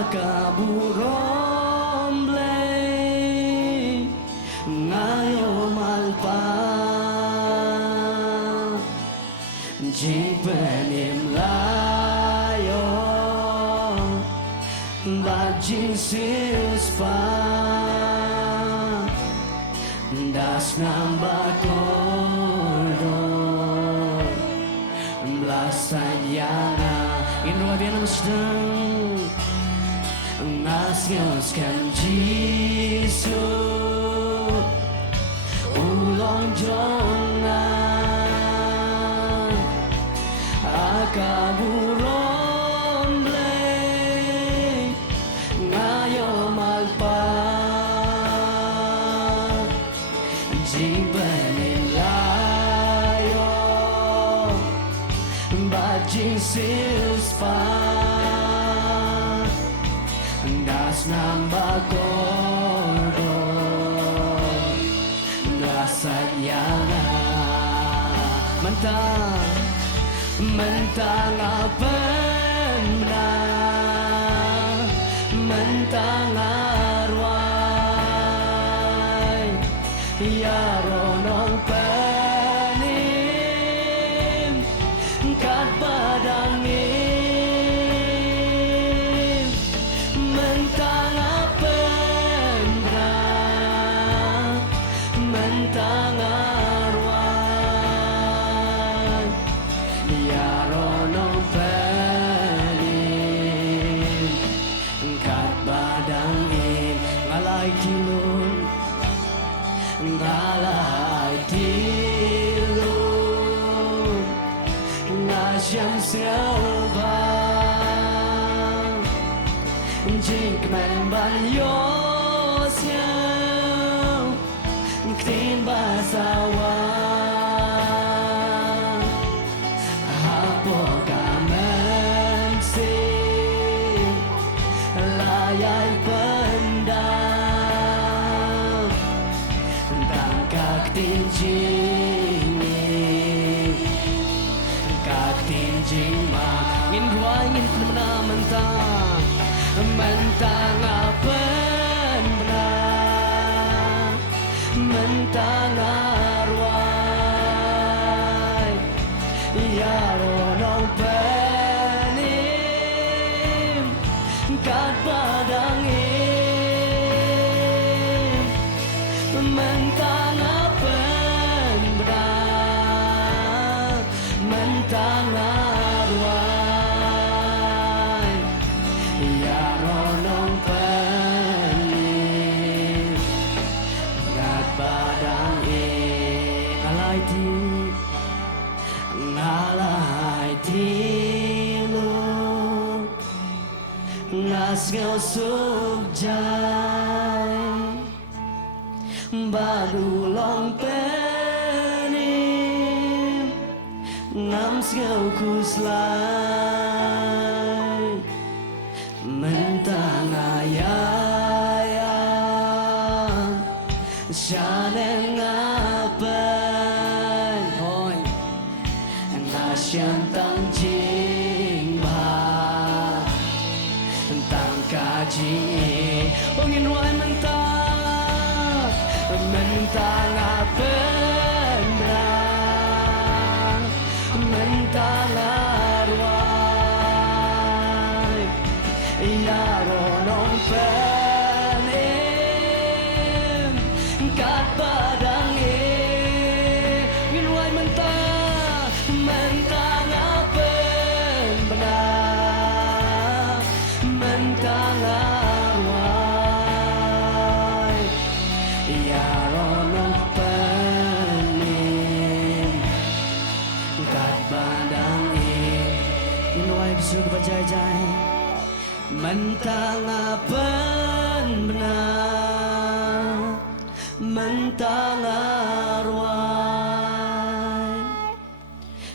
akaburon blay ngayo malpa jipenim layo bajing silspa das nambakor blasayana inrobian sedang ngasngoskan Jisu ulong jongan akaburon blay ngayo malpa jibanin layo bajing silspa das nambakor blasayana mentang apen mentang arwai ya ronong penim kat badangin mentang apen mentang arwai ya ronong penim kat badangin ngalai kilun ngalai kilun nasyam siobang jingkmen ban yosnya ktin basawang hapo kamen sing layai pendam tangkak tinjing kak tinjing ma ngin ruai ngin pena mentang mentang apen benar mentang arwai ya ronong penim kat badangin mentang apen benar mentang arwai ya ronong penim kat badangin ngalai tilu ngasngau subjai baru long penim ngamsngau kuslai mentang ayayang syaneng apen hoi nasyang tang jing ba tang kaji ongin wai mentang mentang apen berang mentang arwai ya ronong penim kat badangin ngin wai mentang mentang apen benar mentang arwai ya ronong penim kat badangin ngin wai bisu kebajai-jai mentang apen benar mentang arwai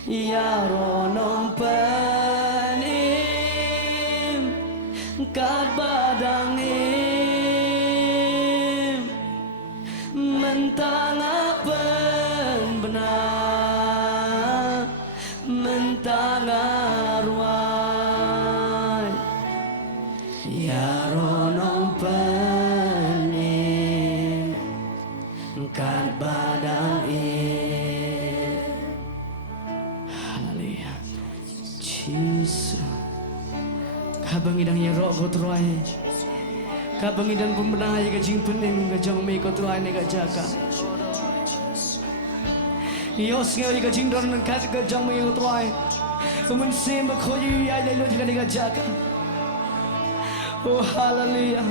ya ronong penim kat badangin mentang apen benar mentang arwai ya Jesus. Kabangidang yero ko troy. Kabangidang pembenay ka jing pening ka jang me ko troy ne ka jaka. Yos ngai ka jing don ka jang me ko troy. Kumun sim ba ko yu ya le lo ka ne ka jaka. Oh hallelujah.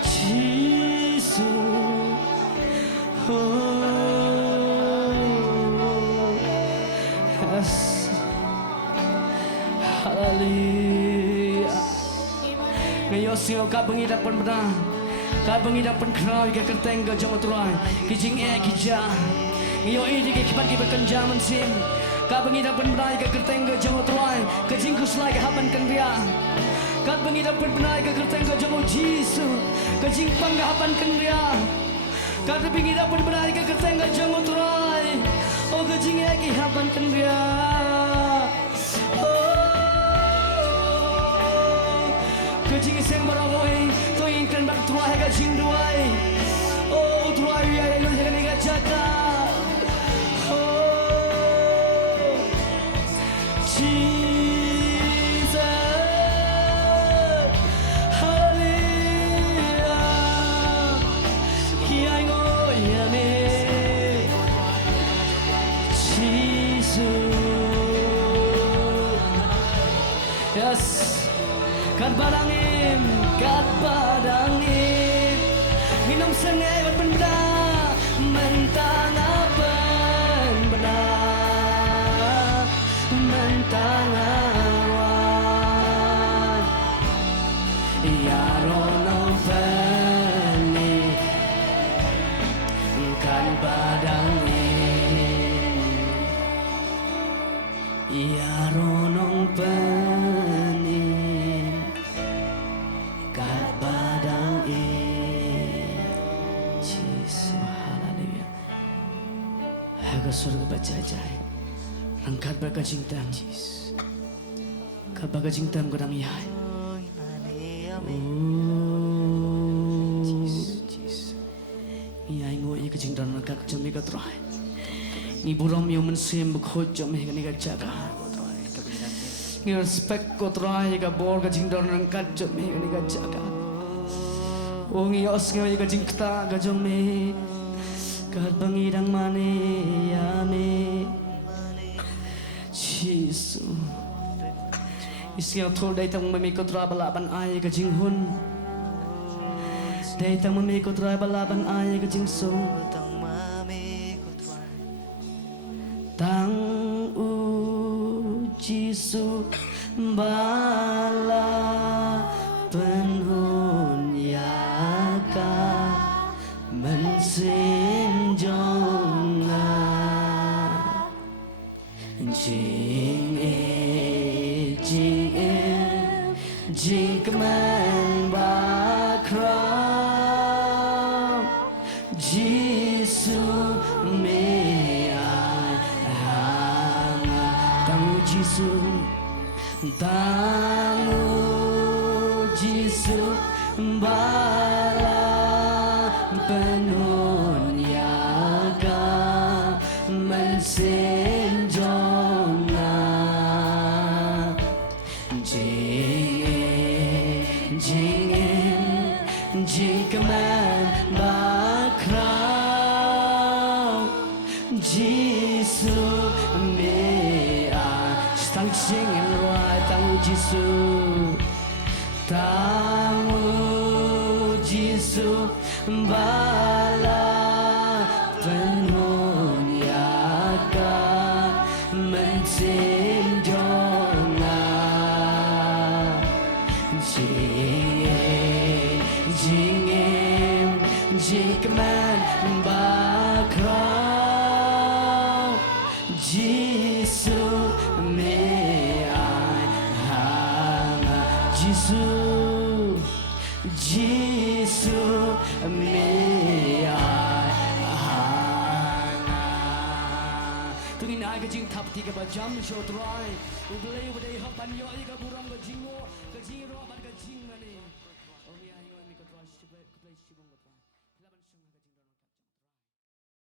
Jesus. Oh. Yes. Hallelujah. Ngayon siya kabangida pun benar, kabangida pun kerau ke kerteng ke jauh tuai, kijing kija. Ngayon ini ke kibat kibat kenjaman sim, kabangida pun benar ke kerteng ke jauh tuai, kijing kuslai ke haban kendia. Kabangida pun benar ke kerteng ke jauh Yesus, kijing pang ke haban kendia. Kabangida pun benar ke kerteng ke jauh tuai, oh kijing ke haban kendia. Kajing iseng barawai, to ingkan bak tuai kajing duai. Oh tuai ya lo jangan ingat jaga. Oh Jesus, Hallelujah. Kiai ngoya me, Jesus. Yes. Kat badangin, kat badangin. Minum sengai buat benda, mentang apa benda, mentang awan. Ya rono bani, kat badangin. Ya rono bani. Harga surga berjajah, angkat berkacing tam, kat berkacing tam kurang yai. Yai ngoi kacing dan angkat jami kat roh. Ni buram yang mensim berkhoj jami kan ni kat jaga. Ni respect kat roh kat bor kacing dan angkat jami kan ni kat jaga. Oh ni os ngoi kacing kata kat jami. Kat bangidang mane ya me Jesus. Isiang thol dai tang mami ko tra balaban ai ka jing hun. Dai tang mami ko tra balaban ai ka jing so. Tang u Jesus bala penhun ya ka mensim jonga jing keman bakram Jisu me ai hanga tamu Jisu bala penun yaga mensenjonga jing keman bakram Jisu me a stang singin right tamu Jisu bala penhun yaga mensenjonga jing keman bakram Jisu me ai hanga Jisu me ai hanga tungin ai ka jing thap ti ka ba jam sho trai u blei u dei hop ban